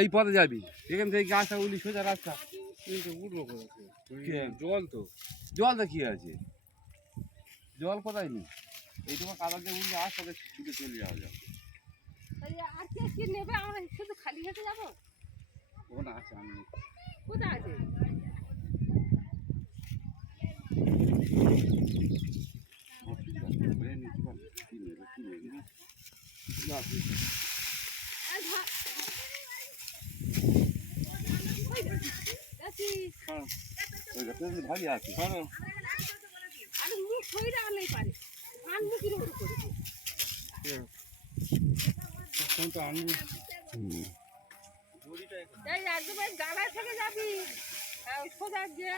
এই পথে যাবি এখান থেকে গাছটা উলি সোজা রাস্তা উঠবো জল তো কি আছে জল কোথায় নেই এইটুকু কাদা দিয়ে উঠলে আর সাথে ছুটে চলে যাওয়া যাবে আর কে নেবে আমরা শুধু খালি হেঁটে যাবো ওখানে আছে আমি কোথায় আছে ভালো আছে আরে মুখ ছইরা নেই পারে আন মুখের উপর করে তো আমি এই একদম গাড়া থেকে যাবি সোজা গিয়ে